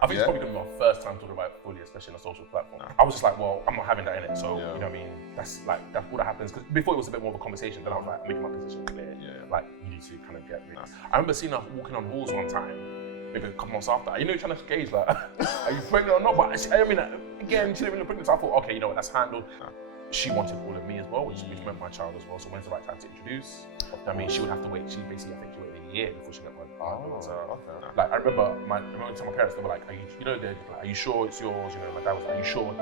I think it's probably going to be my first time talking about it fully, especially on a social platform. I was just like, well, I'm not having that in it, so, you know what I mean? That's all that happens. Because before it was a bit more of a conversation, then I was like, making my position clear. Like, you need to kind of get rid of it. I remember seeing her walking on halls one time, maybe a couple months after. You know, trying to gauge, like, are you pregnant or not? But I mean, again, she didn't really look pregnant, so I thought, okay, you know what, that's handled. She wanted all of me as well, which meant my child as well. So when's the right time to introduce? I mean, she would have to wait. She basically, I think she waited a year before she met my daughter. Like, I remember my parents, they were like, are you sure it's yours? You know, my dad was like, are you sure?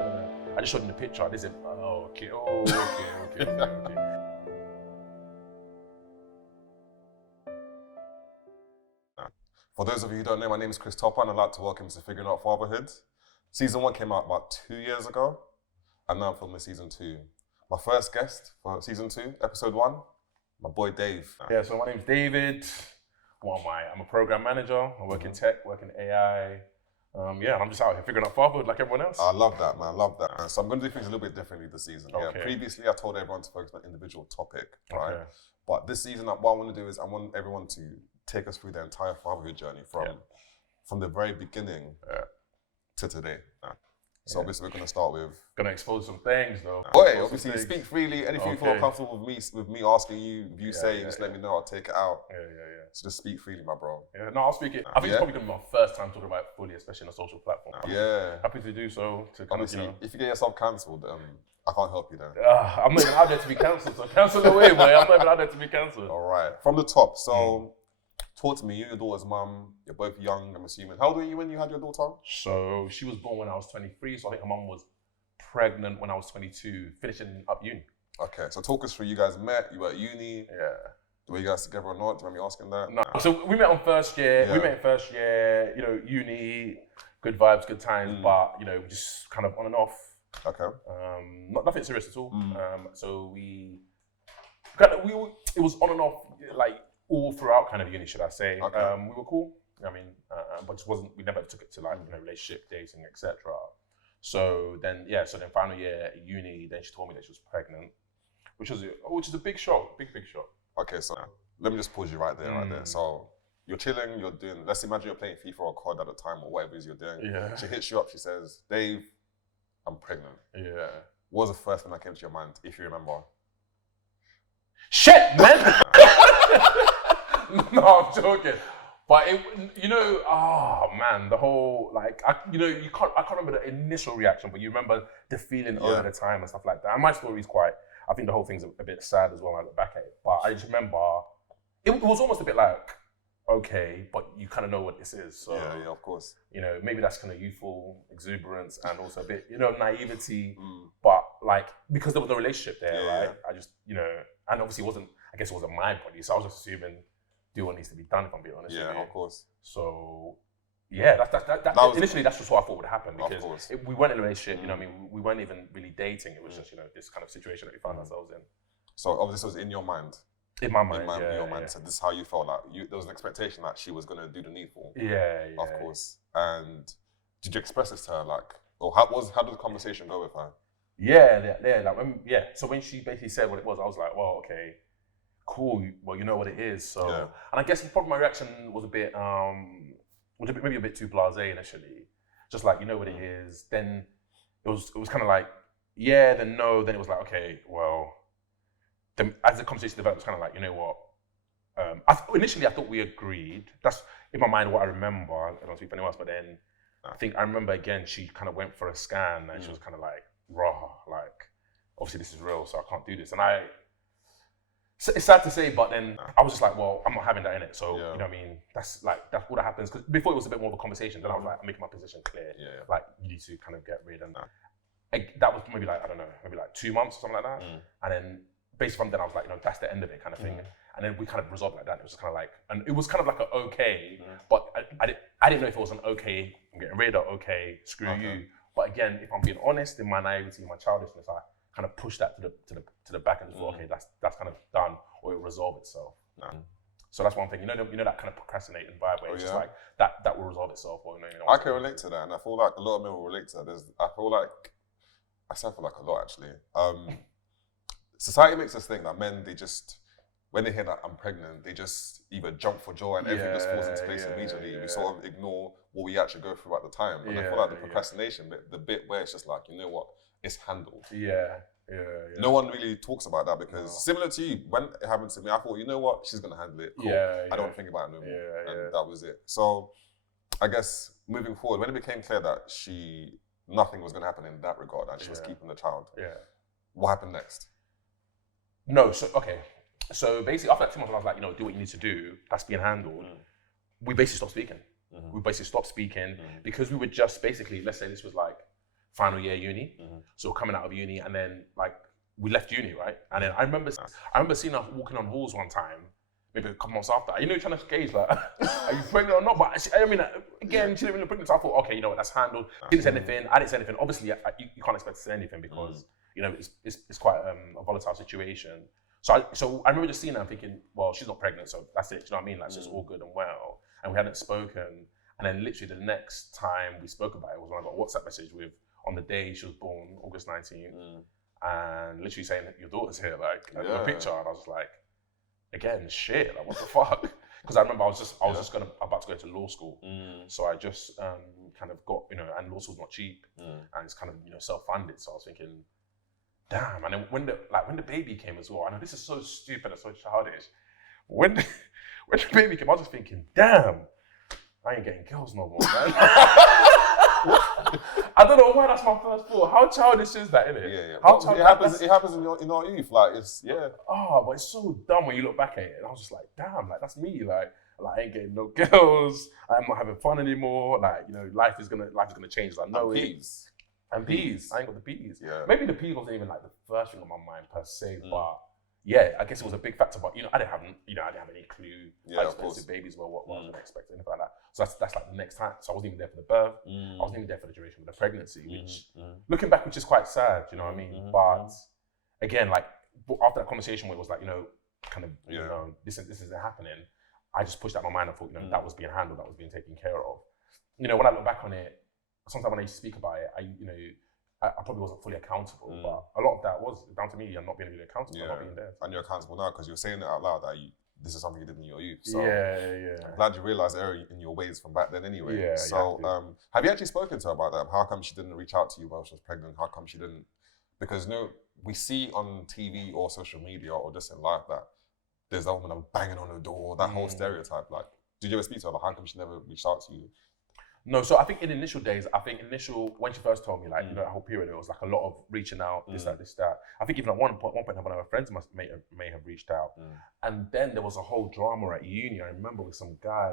I just showed them the picture. They said, okay. For those of you who don't know, my name is Chris Topper, and I'd like to welcome you to Figuring Out Fatherhood. Season 1 came out about 2 years ago, and now I'm filming Season 2. My first guest for Season 2, Episode 1, my boy Dave. Yeah, so my name's David. What am I? I'm a program manager. I work in tech, work in AI. I'm just out here figuring out fatherhood like everyone else. I love that, man. I love that. So I'm going to do things a little bit differently this season. Okay. Yeah. Previously, I told everyone to focus on an individual topic, right? Okay. But this season, what I want to do is I want everyone to take us through the entire fatherhood journey from the very beginning to today. So obviously we're going to start with... Going to expose some things though. Obviously speak freely. Anything you feel comfortable with me asking you, if you say, just let me know, I'll take it out. So just speak freely, my bro. Yeah, no, I'll speak it. I think it's probably going to be my first time talking about it fully, especially on a social platform. Happy to do so. Obviously, if you get yourself cancelled, I can't help you then. I'm not even out there to be cancelled, so cancel away, boy. I'm not even out there to be cancelled. All right. From the top, so... Talk to me, you and your daughter's mum, you're both young, I'm assuming. How old were you when you had your daughter? So she was born when I was 23, so I think her mum was pregnant when I was 22, finishing up uni. Okay, so talk us through, you guys met, you were at uni. Were you guys together or not? Do you mind me asking that? No, so we met on first year, you know, uni, good vibes, good times, but, you know, just kind of on and off. Okay. Nothing serious at all. So it was on and off, like, all throughout kind of uni, should I say. Okay. We were cool. I mean, but we never took it to like, you know, relationship, dating, etc. So then final year at uni, then she told me that she was pregnant, which is a big shock, big shock. Okay, so let me just pause you right there. So you're chilling, you're doing, let's imagine you're playing FIFA or COD at the time or whatever it is you're doing. Yeah. She hits you up, she says, Dave, I'm pregnant. Yeah. What was the first thing that came to your mind, if you remember? Shit, man! No, I'm joking. But the whole, like, I can't remember the initial reaction, but you remember the feeling over the time and stuff like that. And my story's I think the whole thing's a bit sad as well when I look back at it. But I just remember, it was almost a bit like, okay, but you kind of know what this is. So, yeah, of course. You know, maybe that's kind of youthful exuberance and also a bit, you know, naivety. But like, because there was no relationship there, right? I just, you know, and obviously it wasn't my body. So I was just assuming, do what needs to be done, if I'm being honest with you. Yeah, of course. So, initially that's just what I thought would happen, because we weren't in a relationship, you know what I mean? We weren't even really dating. It was just, you know, this kind of situation that we found ourselves in. So obviously this was in your mind? In my mind, in your mind. So this is how you felt, like there was an expectation that she was going to do the needful. Yeah. Of course. And did you express this to her, like, or how did the conversation go with her? So when she basically said what it was, I was like, well, okay, cool. Well, you know what it is. So, and I guess probably my reaction was maybe a bit too blasé initially. Just like, you know what it is. Then it was kind of like, yeah, then no. Then it was like, okay, well. Then as the conversation developed, it was kind of like, you know what? Initially, I thought we agreed. That's in my mind what I remember. I don't speak for anyone else, but then I think I remember again. She kind of went for a scan, and she was kind of like, raw, like, obviously this is real, so I can't do this. And it's sad to say, but then I was just like, well, I'm not having that in it. So, you know what I mean? That's all that happens. Because before it was a bit more of a conversation, then I was like, I'm making my position clear. Like, you need to kind of get rid of that. That was maybe like, I don't know, maybe like 2 months or something like that. And then based from then, I was like, you know, that's the end of it kind of thing. And then we kind of resolved like that. It was just kind of like, and it was kind of like an okay, but I didn't know if it was an okay, I'm getting rid or okay, screw you. But again, if I'm being honest, in my naivety, my childishness, I kind of pushed that to the back and just thought, okay, that's kind of done, or it'll resolve itself. So that's one thing. You know that kind of procrastinating vibe where it's just like that will resolve itself. Or, I can relate to that, and I feel like a lot of men will relate to that. I feel like a lot actually. Society makes us think that men, they just when they hear that I'm pregnant, they just either jump for joy and everything just falls into place immediately. We sort of ignore what we actually go through at the time. And I feel like the procrastination, the bit where it's just like, you know what, it's handled. No one really talks about that because similar to you, when it happened to me, I thought, you know what, she's gonna handle it. Cool. I don't want to think about it no more. And that was it. So I guess moving forward, when it became clear that nothing was gonna happen in that regard and she was keeping the child, what happened next? No, so basically after that 2 months, I was like, you know, do what you need to do. That's being handled. We basically stopped speaking. We basically stopped speaking because we were just basically, let's say this was like final year uni. So coming out of uni and then like we left uni, right? And then I remember seeing her walking on halls one time, maybe a couple months after. You know, trying to gauge like, are you pregnant or not? But I mean, again, she didn't really look pregnant. So I thought, okay, you know what, that's handled. She didn't say anything. I didn't say anything. Obviously, you can't expect to say anything because you know it's quite a volatile situation. So I remember just seeing her and thinking, well, she's not pregnant, so that's it. Do you know what I mean? Like, it's just all good and well. And we hadn't spoken. And then literally the next time we spoke about it was when I got a WhatsApp message on the day she was born, August 19th, and literally saying that your daughter's here, like, a picture. And I was just like, again, shit, like, what the fuck? Because I remember I was just about to go to law school. So I just kind of got, you know, and law school's not cheap, and it's kind of, you know, self-funded. So I was thinking, damn. And then when the baby came as well, I know this is so stupid and so childish. When the baby came, I was just thinking, damn, I ain't getting girls no more, man. I don't know why that's my first thought. How childish is that, innit? It happens in our youth. Like, it's, but it's so dumb when you look back at it. And I was just like, damn, like, that's me. Like I ain't getting no girls. I'm not having fun anymore. Like, you know, life is gonna change. Like, no peas. And peas. I ain't got the peas. Maybe the peas wasn't even like the first thing on my mind per se, but yeah, I guess it was a big factor. But you know, I didn't have any clue how expensive babies were, what I was gonna expect, anything like that. So that's like the next time. So I wasn't even there for the birth. I wasn't even there for the duration of the pregnancy, which looking back, which is quite sad. You know what I mean? But again, like after that conversation where it was like, you know, kind of, you know, this isn't happening. I just pushed out my mind and thought, you know, that was being handled, that was being taken care of. You know, when I look back on it, sometimes when I used to speak about it, I probably wasn't fully accountable, but a lot of that was down to me and not being really accountable, not being there. And you're accountable now because you're saying it out loud that this is something you did in your youth. So I'm glad you realised error in your ways from back then anyway. So have you actually spoken to her about that? How come she didn't reach out to you while she was pregnant? How come she didn't? Because you know, we see on TV or social media or just in life that there's that woman banging on the door, that whole stereotype. Like, did you ever speak to her? Like, how come she never reached out to you? No, so I think in initial days, when she first told me, like, you know, that whole period, it was like a lot of reaching out, this, that. I think even at one point, one of her friends may have reached out. And then there was a whole drama at uni. I remember with some guy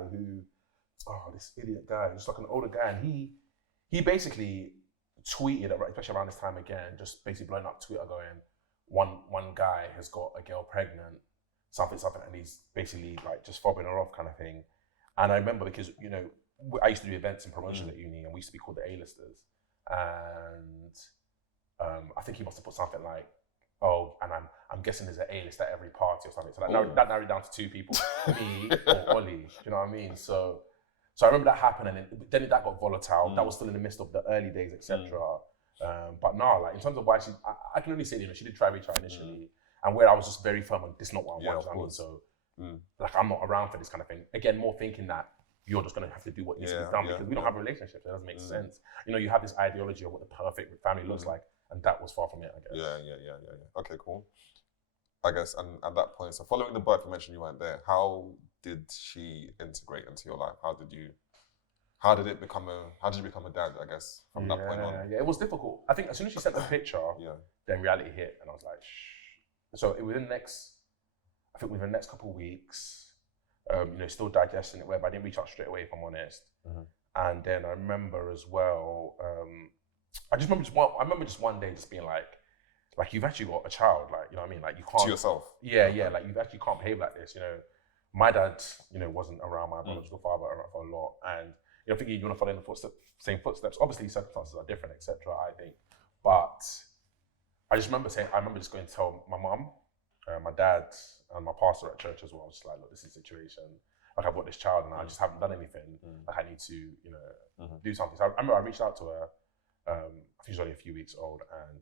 this idiot guy, just like an older guy, and he basically tweeted, especially around this time again, just basically blowing up Twitter going, one guy has got a girl pregnant, something, and he's basically like just fobbing her off kind of thing. And I remember because, you know, I used to do events and promotions at uni, and we used to be called the A-listers. And I think he must have put something like, "Oh, and I'm guessing there's an A-list at every party or something." So that narrowed down to two people, me or Ollie. Do you know what I mean? So I remember that happened, and then that got volatile. That was still in the midst of the early days, etc. But no, like in terms of why I can only say, you know, she did try to reach out initially, and where I was just very firm on this is not what I want. I mean, so like I'm not around for this kind of thing. Again, more thinking that you're just going to have to do what needs to be done because we don't have a relationship. So it doesn't make sense. You know, you have this ideology of what the perfect family looks like, and that was far from it, I guess. Yeah. Okay, cool. I guess, and at that point, so following the birth, you mentioned you weren't there. How did she integrate into your life? How did you become a dad, I guess, from that point on? Yeah, it was difficult. I think as soon as she sent the picture, then reality hit, and I was like, shh. So within the next couple of weeks, you know, still digesting it, whereby I didn't reach out straight away, if I'm honest. And then I remember as well, I remember just one day just being like you've actually got a child, like, you know what I mean? Like, you can't... To yourself? Yeah, like you actually can't behave like this, you know? My dad, you know, wasn't around my biological father for a lot, and, you know, thinking you want to follow in the same footsteps. Obviously, circumstances are different, etc., I think. But I remember just going to tell my mum, my dad, and my pastor at church as well. I was just like, look, this is the situation. Like, I've got this child and I just haven't done anything. Like, I need to, you know, do something. So I remember I reached out to her. I think she was only a few weeks old, and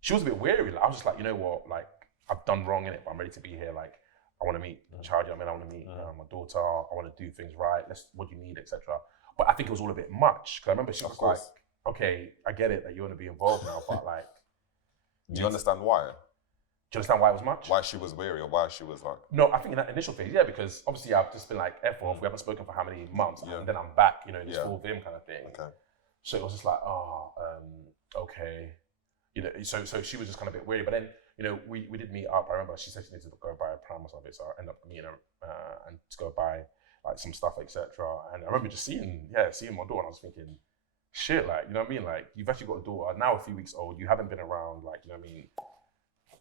she was a bit weary. Like, I was just like, you know what? Like, I've done wrong in it, but I'm ready to be here. Like, I want to meet the child, you know what I mean? I want to meet my daughter, I want to do things right, what do you need, etc. But I think it was all a bit much, because I remember she was like, okay, I get it that you want to be involved now, but like... Do you understand why? Do you understand why it was much? Why she was weary, or why she was like... No, I think in that initial phase, yeah, because obviously I've just been like, F off, we haven't spoken for how many months, and then I'm back, you know, in this full vim kind of thing. Okay. So it was just like, okay. You know, so she was just kind of a bit weary, but then, you know, we did meet up. I remember she said she needed to go buy a pram or something, so I ended up meeting her and to go buy like some stuff, etc. And I remember just seeing my daughter, and I was thinking, shit, like, you know what I mean? Like, you've actually got a daughter, now a few weeks old, you haven't been around, like, you know what I mean?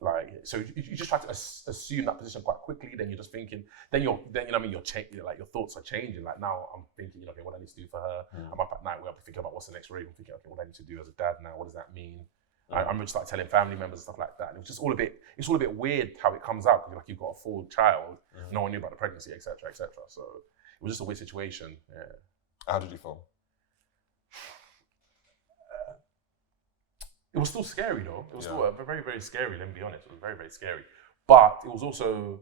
Like, so you just try to assume that position quite quickly. Then you're just thinking. Then you know what I mean. You're like your thoughts are changing. Like now I'm thinking, okay, what I need to do for her. I'm up at night. We're up thinking about what's the next rave. I'm thinking, okay, what I need to do as a dad now. What does that mean? I'm going to start telling family members and stuff like that. And it was just all a bit. It's all a bit weird how it comes out, because like you've got a full child, no one knew about the pregnancy, etc., etc. So it was just a weird situation. Yeah. How did you feel? It was still scary though. It was still very, very scary, let me be honest. It was very, very scary. But it was also,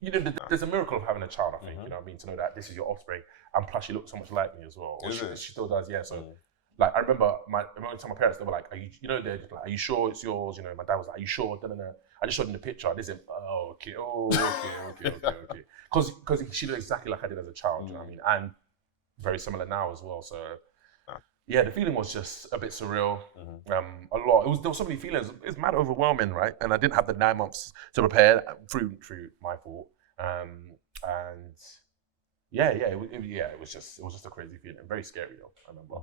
you know, there's a miracle of having a child, I think, you know what I mean? To know that this is your offspring. And plus she looked so much like me as well. She still does, yeah. So like, I remember to my parents, they were like, they're just like, are you sure it's yours? You know, my dad was like, are you sure? I just showed him the picture. They said, okay. Because she looked exactly like I did as a child, you know what I mean? And very similar now as well, so. Yeah, the feeling was just a bit surreal. A lot. There was so many feelings. It's mad overwhelming, right? And I didn't have the 9 months to prepare through my fault. And it was just a crazy feeling. Very scary though, I remember.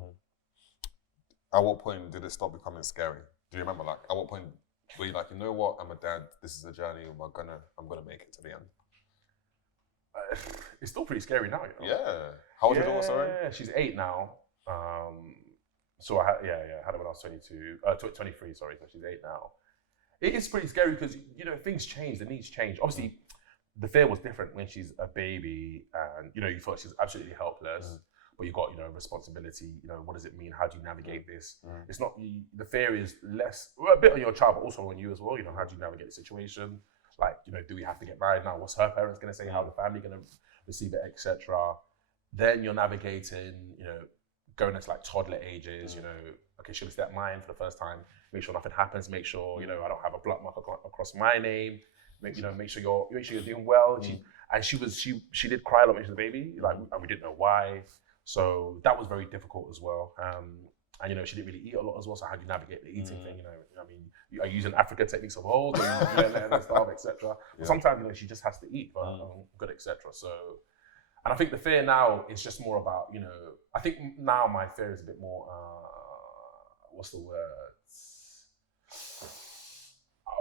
At what point did it stop becoming scary? Do you remember, like, at what point were you like, you know what, I'm a dad, this is a journey, I'm gonna make it to the end? It's still pretty scary now, you know? Yeah. How old is your daughter, sorry? Yeah, she's 8 now. So I had her when I was 23, sorry, so she's 8 now. It is pretty scary because, you know, things change, the needs change. Obviously, the fear was different when she's a baby and, you know, you thought she's absolutely helpless, but you've got, you know, responsibility, you know, what does it mean? How do you navigate this? It's not, the fear is less, a bit on your child, but also on you as well, you know, how do you navigate the situation? Like, you know, do we have to get married now? What's her parents going to say? How the family going to receive it, etc. Then you're navigating, you know, going into like toddler ages, you know, okay, she'll step mine for the first time, make sure nothing happens, make sure, you know, I don't have a blood mark across my name, make sure you're doing well. She did cry a lot when she was a baby, like, and we didn't know why. So that was very difficult as well. And, you know, she didn't really eat a lot as well, so how do you navigate the eating thing, you know? I mean, are you using Africa techniques of old, and stuff, etc. But sometimes, you know, she just has to eat, but good, etc. So, and I think the fear now is just more about, you know, I think now my fear is a bit more, what's the word?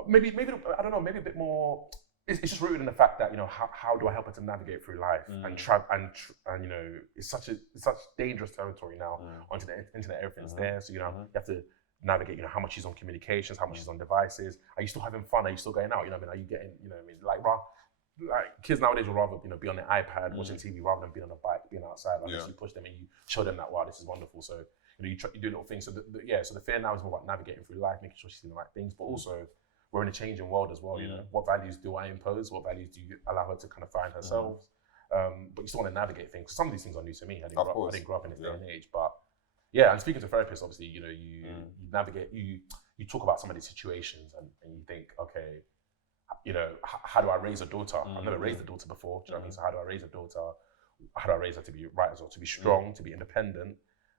Maybe, I don't know, maybe a bit more, it's just rooted in the fact that, you know, how do I help her to navigate through life and you know, it's such dangerous territory now. Onto the internet, everything's there. So, you know, you have to navigate, you know, how much she's on communications, how much she's on devices. Are you still having fun? Are you still going out? You know what I mean? Are you getting, you know what I mean? Like kids nowadays would rather, you know, be on their iPad watching TV rather than being on a bike, being outside. Like, you push them and you show them that, wow, this is wonderful. So, you know, you do little things. So so the fear now is more about navigating through life, making sure she's doing the right things, but also we're in a changing world as well. You know, what values do I impose? What values do you allow her to kind of find herself? But you still want to navigate things. Some of these things are new to me. I didn't grow up in this day and age, but yeah. And speaking to therapists, obviously, you know, you navigate, you talk about some of these situations, and you think, okay, you know, how do I raise a daughter? I've never raised a daughter before. Do you know what I mean? So how do I raise a daughter? How do I raise her to be right as well, to be strong, to be independent,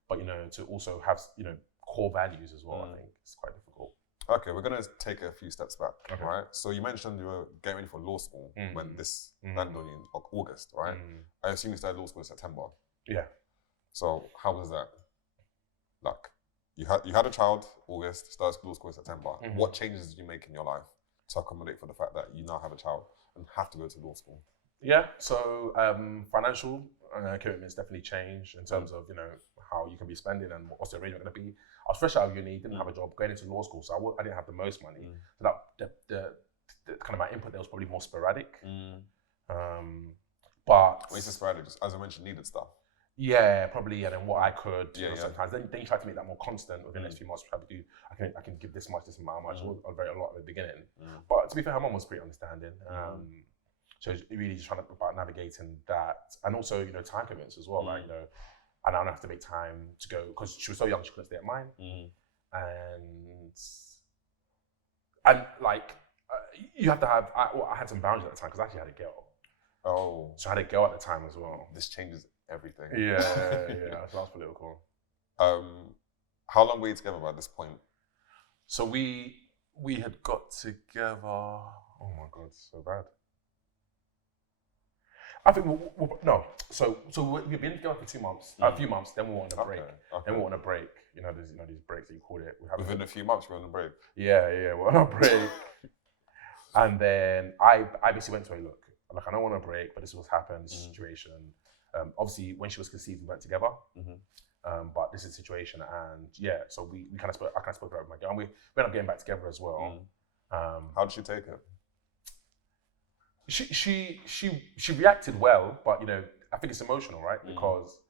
but, you know, to also have, you know, core values as well. I think it's quite difficult. Okay, we're going to take a few steps back, right? So you mentioned you were getting ready for law school when this landed on you in August, right? I assume you started law school in September. Yeah. So how was that? Like, you had a child, August, started law school in September. What changes did you make in your life to accommodate for the fact that you now have a child and have to go to law school? Yeah, so financial commitments definitely changed in terms of, you know, how you can be spending and what's the arrangement going to be. I was fresh out of uni, didn't have a job, going into law school, so I didn't have the most money. So that the kind of my input there was probably more sporadic. But when you say sporadic, just as I mentioned, needed stuff. Yeah, probably, and then what I could sometimes. Then you try to make that more constant within the next few months. Try to do, I can give this much, how much. I was very a lot at the beginning. But to be fair, her mum was pretty understanding. So it's really just trying to about navigating that, and also time commitments as well. Like I now have to make time to go because she was so young she couldn't stay at mine, and like you have to have. I had some boundaries at the time because I actually had a girl. Oh, so I had a girl at the time as well. This changes everything. Yeah. So that's political. How long were you together by this point? So we had got together. Oh my God, so bad. I think no. So we've been together for 2 months, a few months. Then we went on a break. Okay. Then we went on a break. There's these breaks that you call it. Within a few months, we're on a break. Yeah, we're on a break. And then I basically went to her, look, like I don't want a break, but this was happened, this situation. Obviously, when she was conceived, we went together. But this is the situation, and so we kind of spoke. I kind of spoke about my girl, and we ended up getting back together as well. How did she take it? She reacted well, but I think it's emotional, right? Because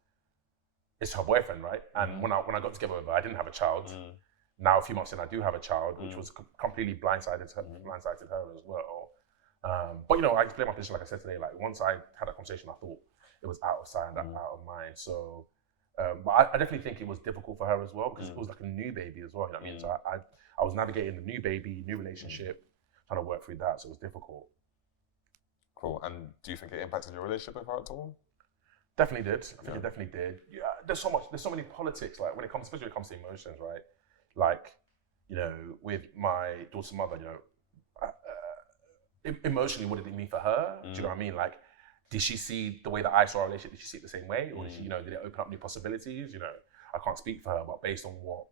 it's her boyfriend, right? And when I got together with her, I didn't have a child. Now a few months in, I do have a child, which was completely blindsided her as well. But I explained my position, like I said today. Like once I had that conversation, I thought it was out of sight and out of mind. So, but I definitely think it was difficult for her as well because it was like a new baby as well. You know what I mean? So I was navigating the new baby, new relationship, trying to work through that. So it was difficult. Cool. And do you think it impacted your relationship with her at all? Definitely did. I think it definitely did. Yeah, there's so many politics. Like especially when it comes to emotions, right? Like, with my daughter's mother, emotionally, what did it mean for her? Do you know what I mean? Like, did she see the way that I saw our relationship? Did she see it the same way, or did she, did it open up new possibilities? I can't speak for her, but based on what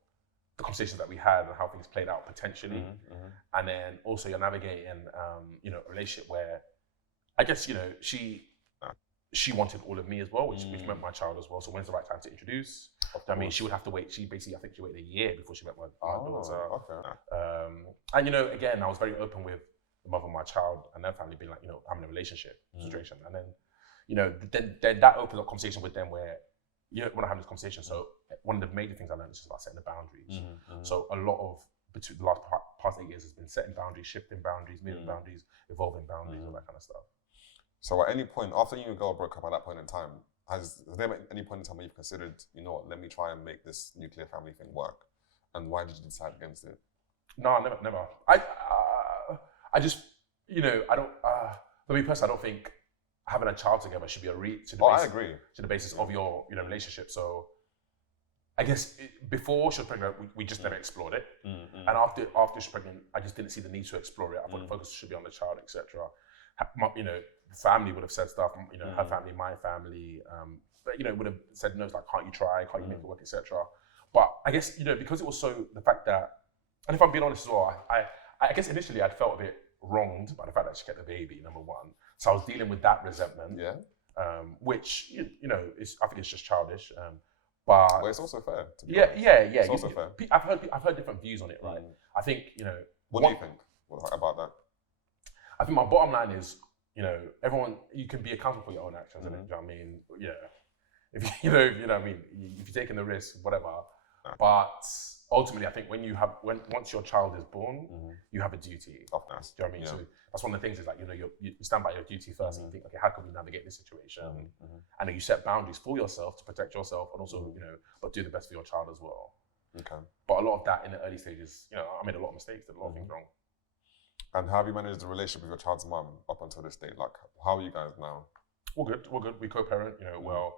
the conversations that we had and how things played out potentially, and then also you're navigating, a relationship where, I guess she wanted all of me as well, which meant my child as well. So when's the right time to introduce? I mean, she would have to wait. I think she waited a year before she met my daughter. Okay. And again, I was very open with the mother of my child and their family being like, having a relationship situation. And then, then that opens up conversation with them where, when I have this conversation. So one of the major things I learned is just about setting the boundaries. So a lot of the last past 8 years has been setting boundaries, shifting boundaries, moving boundaries, evolving boundaries, all that kind of stuff. So at any point, after you and your girl broke up at that point in time, has there been any point in time where you've considered, let me try and make this nuclear family thing work? And why did you decide against it? No, never. I just, I don't, for me personally, I don't think having a child together should be I agree. To the basis of your, relationship. So I guess before she was pregnant, we just never explored it. And after she was pregnant, I just didn't see the need to explore it. I thought the focus should be on the child, etc. Family would have said stuff, her family, my family, but would have said no, like, can't you try, can't you make it work, etc. But I guess, because it was so, the fact that, and if I'm being honest as well, I guess initially I'd felt a bit wronged by the fact that she kept the baby, number one. So I was dealing with that resentment, which, I think it's just childish. But well, it's also fair. Yeah. It's also fair. I've heard different views on it, right? I think, What do you think about that? I think my bottom line is, everyone, you can be accountable for your own actions, and you know what I mean? If you know what I mean, if you're taking the risk, whatever. But ultimately, I think once your child is born, you have a duty. Of course. Do you know what I mean? So that's one of the things is like, you stand by your duty first, and you think, okay, how can we navigate this situation? And then you set boundaries for yourself to protect yourself, and also, but do the best for your child as well. Okay. But a lot of that in the early stages, I made a lot of mistakes, did a lot of things wrong. And how have you managed the relationship with your child's mum up until this date? Like, how are you guys now? We're good. We co-parent, well.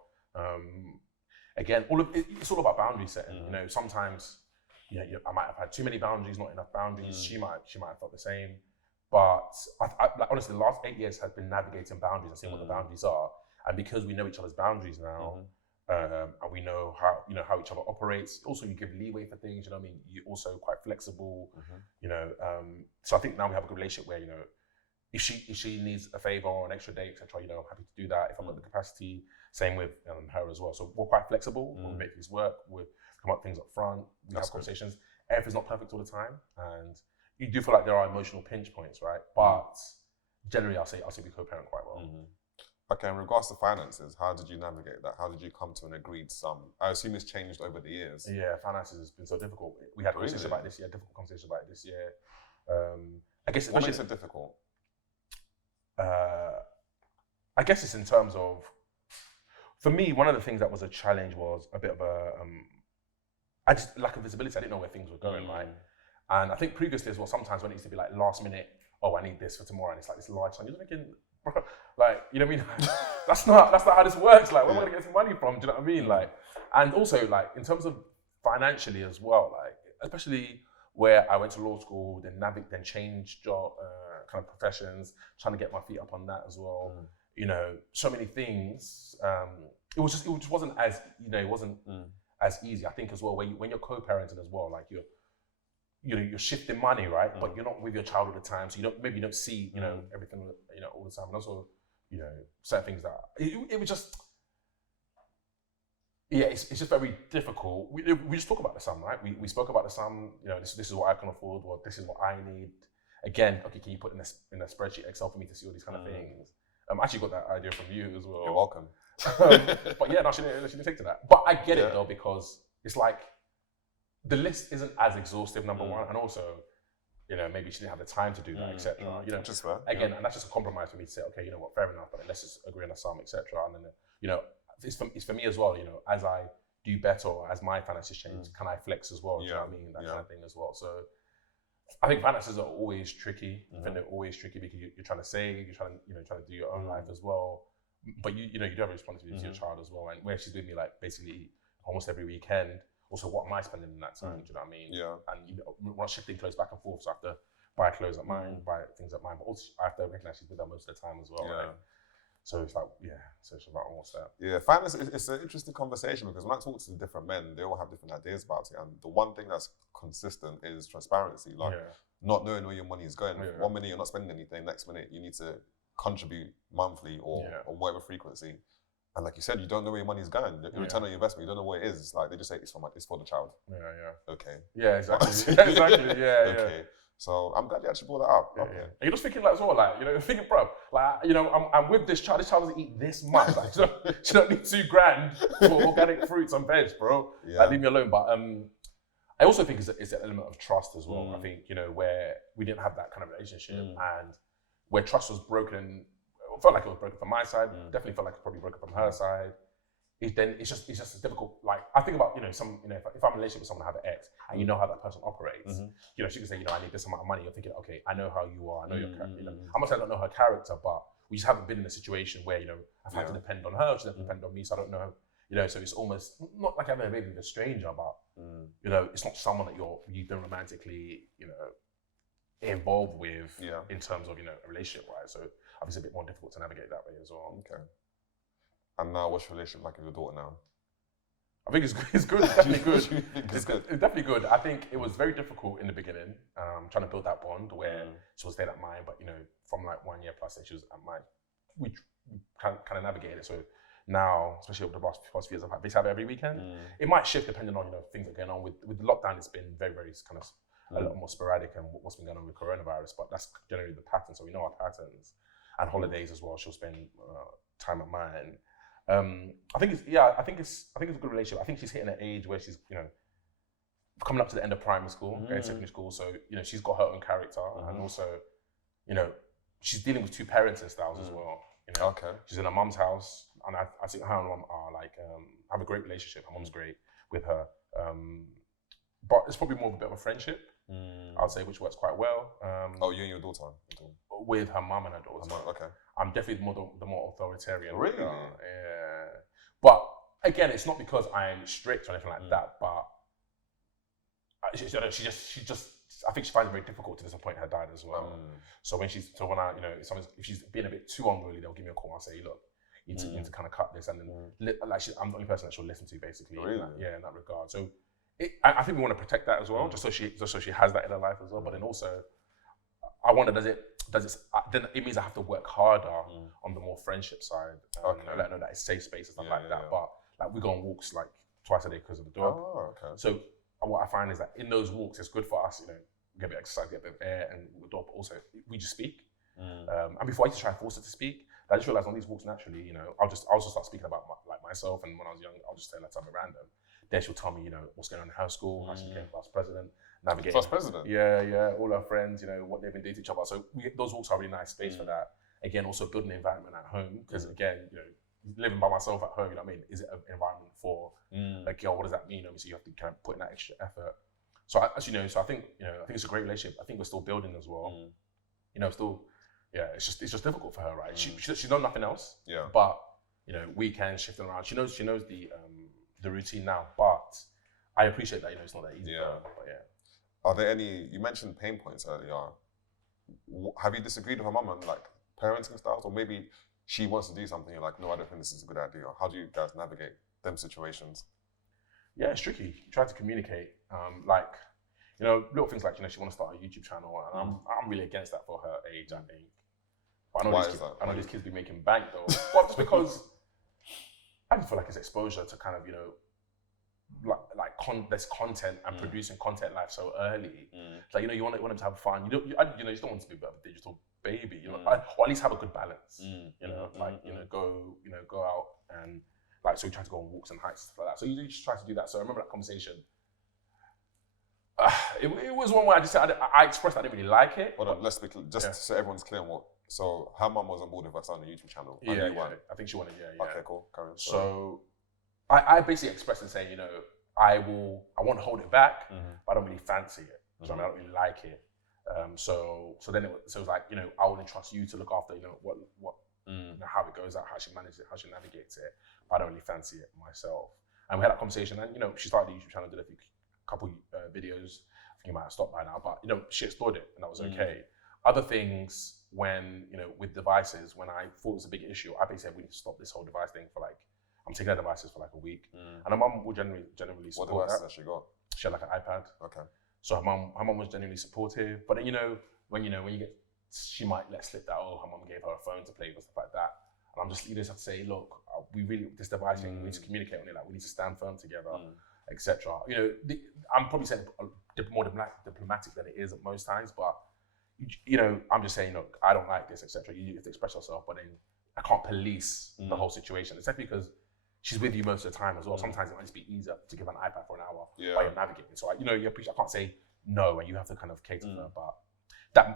Again, it's all about boundary setting. Sometimes, I might have had too many boundaries, not enough boundaries. She might have felt the same. But like, honestly, the last 8 years has been navigating boundaries and seeing what the boundaries are. And because we know each other's boundaries now, and we know how each other operates. Also, you give leeway for things. I mean, you're also quite flexible. So I think now we have a good relationship where if she needs a favor or an extra day, etc., I'm happy to do that if I've got the capacity. Same with her as well. So we're quite flexible. We'll make things work. We'll come up things up front. We have conversations. Everything's not perfect all the time, and you do feel like there are emotional pinch points, right? But generally, I'll say we co-parent quite well. Okay, in regards to finances, how did you navigate that? How did you come to an agreed sum? I assume it's changed over the years. Yeah, finances has been so difficult. We had conversations about this year, difficult conversations about it this year. I guess what makes it difficult? I guess it's in terms of, for me, one of the things that was a challenge was a bit of a, I just lack of visibility. I didn't know where things were going, right? And I think previously as well, sometimes when it used to be like last minute, oh, I need this for tomorrow, and it's like this large sum. You're thinking, bro, like, you know what I mean? that's not how this works. Like, where am I gonna get some money from? Do you know what I mean? Like, and also like in terms of financially as well, like especially where I went to law school, then changed job, kind of professions, trying to get my feet up on that as well. You know, so many things. It just wasn't as, you know, it wasn't as easy. I think as well when you're co-parenting as well, like you're shifting money, right? But you're not with your child all the time, so you don't see, you know, everything, you know, all the time. And also, you know, certain things that it was just, yeah, it's just very difficult. We just talk about the sum, right? We spoke about the sum. You know, this is what I can afford, or this is what I need. Again, okay, can you put in a spreadsheet Excel for me to see all these kind of things? I actually got that idea from you as well. You're welcome. But yeah, no, she didn't take to that. But I get it though, because it's like the list isn't as exhaustive, number one, and also, you know, maybe she didn't have the time to do that, etc. You know, just fair. Again, and that's just a compromise for me to say, okay, you know what, fair enough, but let's just agree on a sum, etc. And then, you know, it's for me as well. You know, as I do better, or as my finances change, can I flex as well? Do you know what I mean? That kind of thing as well. So I think finances are always tricky. I think they're always tricky because you're trying to save, you're trying to do your own life as well. But you know, you do have a responsibility to your child as well. And where she's with me, like basically almost every weekend. Also, what am I spending in that time? Do you know what I mean? Yeah. And you know, we're not shifting clothes back and forth, so I have to buy clothes at mine, buy things at mine. But also, I have to recognize she's with her most of the time as well. Right? So it's like, so it's about what's that? Yeah, finance, it's an interesting conversation because when I talk to different men, they all have different ideas about it. And the one thing that's consistent is transparency. Like, not knowing where your money is going. 1 minute you're not spending anything, next minute you need to contribute monthly or on whatever frequency. And like you said, you don't know where your money is going. Your return on your investment, you don't know what it is. It's like they just say it's for the child. Okay. Yeah, exactly. Exactly. Okay. So I'm glad you actually brought that up. And you're just thinking like as well, like, you know, thinking, bro, like, you know, I'm with this child. This child doesn't eat this much. Like, she don't need $2,000 for organic fruits and veg, bro. Like, leave me alone. But I also think it's an element of trust as well. I think, you know, where we didn't have that kind of relationship and where trust was broken, it felt like it was broken from my side. Definitely felt like it was probably broken from her side. It's just difficult. Like, I think about, you know, if I'm in a relationship with someone, I have an ex, and you know how that person operates. You know, she can say, you know, I need this amount of money. You're thinking, okay, I know how you are. I know your character. You know, I'm not saying I don't know her character, but we just haven't been in a situation where, you know, I've had to depend on her. She's had to depend on me, so I don't know. You know, so it's almost not like having a baby with a stranger, but you know, it's not someone that you've been romantically, you know, involved with in terms of, you know, a relationship wise. So obviously a bit more difficult to navigate that way as well. Okay. And now, what's your relationship like with your daughter now? I think it's good. It's definitely good. It's definitely good. I think it was very difficult in the beginning, trying to build that bond where she was staying at mine, but you know, from like 1 year plus, she was at mine. We kind of navigated it. So now, especially over the past few years, I've had basically have it every weekend. It might shift depending on, you know, things that are going on. With the lockdown, it's been very, very kind of a lot more sporadic and what's been going on with coronavirus. But that's generally the pattern. So we know our patterns. And holidays as well. She'll spend time at mine. I think it's a good relationship. I think she's hitting an age where she's, you know, coming up to the end of primary school, going to secondary school. So, you know, she's got her own character, and also, you know, she's dealing with two parenting styles as well. You know, she's in her mum's house, and I think her and mum are like have a great relationship. Her mum's great with her, but it's probably more of a bit of a friendship. I'd say, which works quite well. You and your daughter? With her mum and her daughter. Okay. I'm definitely the more authoritarian. Really? Yeah. But again, it's not because I'm strict or anything like that. But I think she finds it very difficult to disappoint her dad as well. So when I, you know, if she's being a bit too unruly, they'll give me a call and say, look, you need to kind of cut this. And then I'm the only person that she'll listen to, basically. Really? In that regard. So I think we want to protect that as well, just so she has that in her life as well. But then also, I wonder, then it means I have to work harder on the more friendship side. You know, let her know that it's safe space and stuff like that. But like, we go on walks like twice a day because of the dog. So what I find is that in those walks, it's good for us, you know, get a bit of exercise, get a bit of air, and with the dog, but also we just speak. And before I used to try and force her to speak, I just realized on these walks naturally, you know, I'll just start speaking about myself, and when I was young, I'll just say like something random. Then she'll tell me, you know, what's going on in her school, how she became vice president, navigating. Vice president? Yeah, all her friends, you know, what they've been doing to each other. So those walks are a really nice space for that. again, also building an environment at home, because again, you know, living by myself at home, you know what I mean? Is it an environment for a girl? What does that mean? Obviously, you have to kind of put in that extra effort. So as you know, I think it's a great relationship. I think we're still building as well. You know, still, yeah, it's just difficult for her, right? She knows nothing else. Yeah. But you know, weekends shifting around. She knows the routine now. But I appreciate that. You know, it's not that easy. Yeah. But yeah. Are there any? You mentioned pain points earlier. Have you disagreed with her mum on like parenting styles, or maybe she wants to do something, you're like, no, I don't think this is a good idea? How do you guys navigate them situations? Yeah, it's tricky. You try to communicate, like, you know, little things like, you know, she wants to start a YouTube channel, and I'm really against that for her age, I think. But I know these kids be making bank though. Well, just because I just feel like it's exposure to kind of, you know, there's content and producing content life so early. Like, you know, you want them to have fun. You just don't want to be a digital baby, you know, or at least have a good balance. You know, like, you know, go out and like, so we try to go on walks and hikes, stuff like that. So you just try to do that. So I remember that conversation. It was one where I just said, I expressed I didn't really like it. Hold on, let's be clear, just so everyone's clear on what. So her mum was on board with us on the YouTube channel. Yeah, I think she wanted, yeah. Okay, cool. Carry on. So I basically expressed and saying, you know, I won't hold it back, but I don't really fancy it. So I don't really like it. So then it was like, you know, I will entrust you to look after, you know, what you know, how it goes out, how she manages it, how she navigates it. But I don't really fancy it myself. And we had that conversation, and you know, she started the YouTube channel, did a couple videos. I think you might have stopped by now, but you know, she explored it, and that was okay. Other things, when you know, with devices, when I thought it was a big issue, I basically said we need to stop this whole device thing for like. I'm taking her devices for like a week, and her mum will generally support. What devices has she got? She had like an iPad. Okay. So her mum was genuinely supportive, but then you know when you get, she might let slip that her mum gave her a phone to play with, stuff like that, and I'm just, you just have to say, look, we really, this device thing, we need to communicate on it, like we need to stand firm together, etc. You know, I'm probably saying more diplomatic than it is at most times, but you know, I'm just saying, look, I don't like this, etc. You have to express yourself, but then I can't police the whole situation, especially because she's with you most of the time as well. Sometimes it might just be easier to give an iPad for an hour while you're navigating. So, you know, I can't say no, and you have to kind of cater to her. But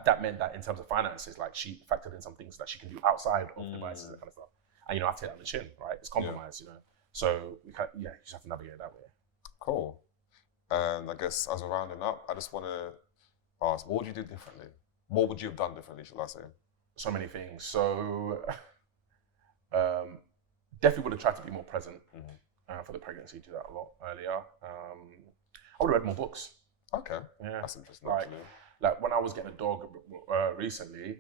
that meant that in terms of finances, like she factored in some things that she can do outside of devices and that kind of stuff. And, you know, I have to take that on the chin, right? It's compromise, you know. So, you just have to navigate it that way. Cool. And I guess as we're rounding up, I just want to ask, what would you do differently? What would you have done differently, shall I say? So many things. So, definitely would have tried to be more present for the pregnancy, do that a lot earlier. I would have read more books. Okay, yeah, that's interesting. Like when I was getting a dog recently,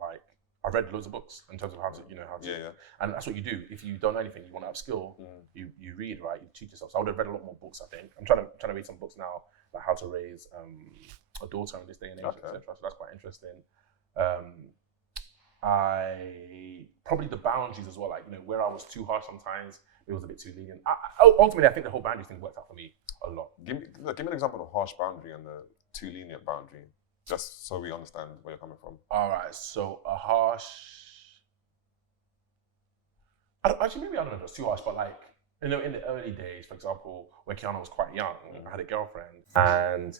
like I read loads of books in terms of how to, and that's what you do. If you don't know anything, you want to upskill, you read, right? You teach yourself. So I would have read a lot more books. I think I'm trying to read some books now, like how to raise a daughter in this day and age, etc. So that's quite interesting. I probably the boundaries as well, like, you know, where I was too harsh sometimes, it was a bit too lenient. Ultimately, I think the whole boundaries thing worked out for me a lot. Give me an example of harsh boundary and the too lenient boundary, just so we understand where you're coming from. All right, so a harsh. Maybe I don't know if it's too harsh, but like, you know, in the early days, for example, when Kiana was quite young, I had a girlfriend, and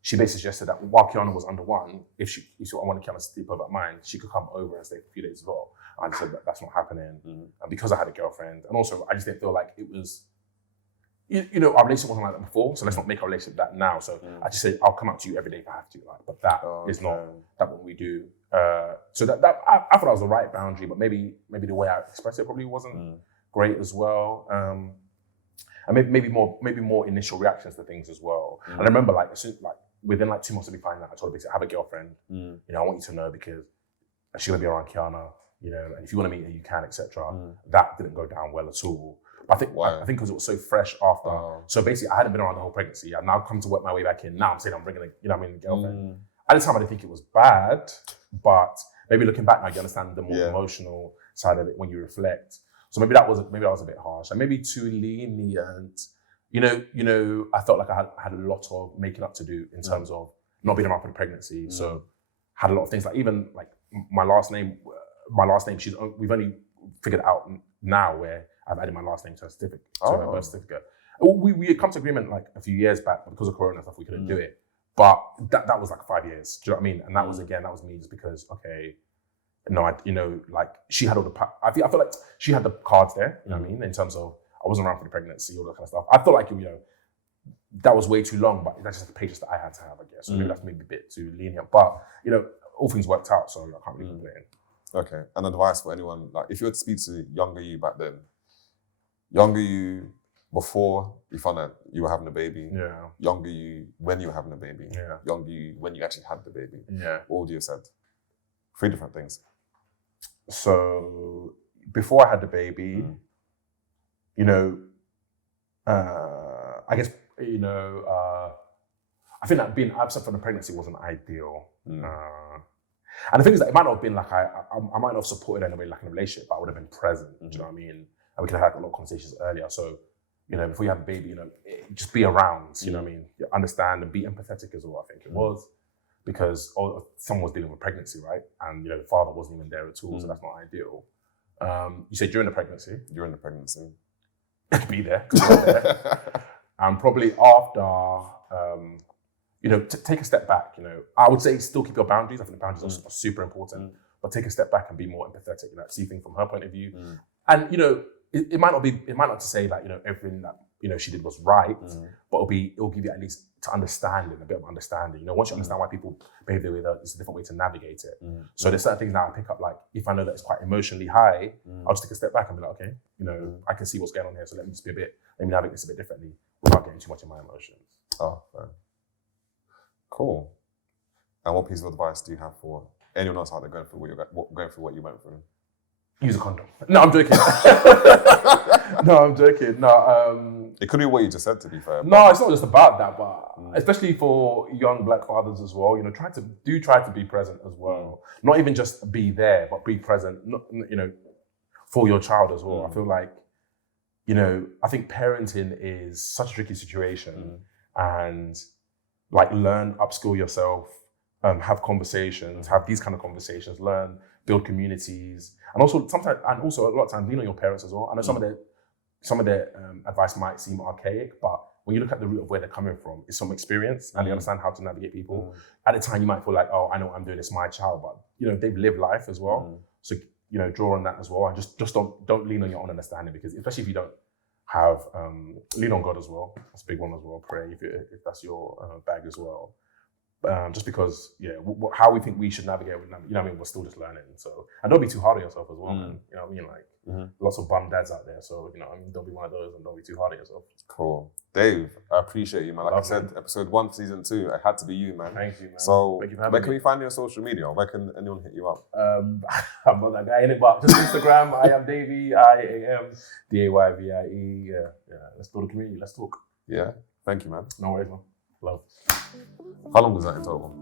she basically suggested that while Kiana was under one, if I wanted Kiana to sleep over at mine, she could come over and stay for a few days as well. And I said that's not happening. And because I had a girlfriend, and also I just didn't feel like it was, you know, our relationship wasn't like that before, so let's not make our relationship that now. So I just said, I'll come out to you every day if I have to, like, but that is not that what we do. So that I thought that was the right boundary, but maybe the way I expressed it probably wasn't great as well. And maybe more initial reactions to things as well. And I remember within 2 months of me finding out, I told her, basically, I have a girlfriend. You know, I want you to know because she's gonna be around Kiana. You know, and if you want to meet her, you can, etc. That didn't go down well at all. But I think because it was so fresh after. So basically, I hadn't been around the whole pregnancy. I've now come to work my way back in. Now I'm saying I'm bringing a girlfriend. At the time, I didn't think it was bad, but maybe looking back now, you understand the more emotional side of it when you reflect. So maybe I was a bit harsh, and maybe too lenient. You know, I felt like I had a lot of making up to do in terms of not being around for the pregnancy. So had a lot of things, like even like my last name. We've only figured out now where I've added my last name to her certificate, to her birth certificate. We had come to agreement like a few years back, but because of Corona stuff, we couldn't do it. But that was like 5 years. Do you know what I mean? And that was me just because, okay, like she had all the. I feel like she had the cards there. You know what I mean? In terms of I wasn't around for the pregnancy, all that kind of stuff. I felt like that was way too long, but that's just the patience that I had to have, I guess. So maybe that's maybe a bit too lenient, but all things worked out, so I can't really complain. Okay, and advice for anyone, like if you were to speak to younger you back then, younger you before you found out you were having a baby, younger you when you were having a baby, younger you when you actually had the baby, what would you have said? 3 different things. So before I had the baby, I guess, I think that being absent from the pregnancy wasn't ideal. And the thing is that it might not have been like I might not have supported her in a way like in a relationship, but I would have been present. Do you know what I mean? And we could have had a lot of conversations earlier. So, before you have a baby, just be around. You know what I mean? Understand and be empathetic as well. I think it was because someone was dealing with pregnancy, right? And the father wasn't even there at all, so that's not ideal. You said during the pregnancy. During the pregnancy. Be there. And probably after. Take a step back. I would say still keep your boundaries. I think the boundaries are super important, but take a step back and be more empathetic. See things from her point of view, and it might not to say that everything that she did was right, but it'll give you at least to understanding, a bit of understanding. Once you understand why people behave the way that, it's a different way to navigate it. So there's certain things now I pick up, like if I know that it's quite emotionally high, I'll just take a step back and be like, okay, I can see what's going on here, so let me navigate this a bit differently without getting too much in my emotions. Oh, fair. Cool. And what piece of advice do you have for anyone else out there going through what you went through? Use a condom. No, I'm joking. No, it could be what you just said, to be fair. No, it's not just about that, but especially for young black fathers as well. Try to be present as well. Not even just be there, but be present. For your child as well. I feel like, I think parenting is such a tricky situation, and like learn, upskill yourself, have conversations, have these kind of conversations, learn, build communities, and also a lot of times lean on your parents as well. I know some of their advice might seem archaic, but when you look at the root of where they're coming from, it's some experience and they understand how to navigate people. At the time, you might feel like, oh, I know what I'm doing, it's my child, but they've lived life as well. So draw on that as well, and just don't lean on your own understanding, because especially if you don't have lean on God as well. That's a big one as well. Pray if that's your bag as well. Just because, how we think we should navigate with, we're still just learning. So, and don't be too hard on yourself as well, man. Lots of bum dads out there. So, don't be one of those and don't be too hard on yourself. Cool. Dave, I appreciate you, man. Like I said, episode 1, season 2, it had to be you, man. Thank you, man. So, where can we find you on social media? Where can anyone hit you up? I'm not that guy in it, but just Instagram. I am Davey, IAM DAYVIE. Yeah. Let's build a community. Let's talk. Yeah. Thank you, man. No worries, man. Love. How long was that in total?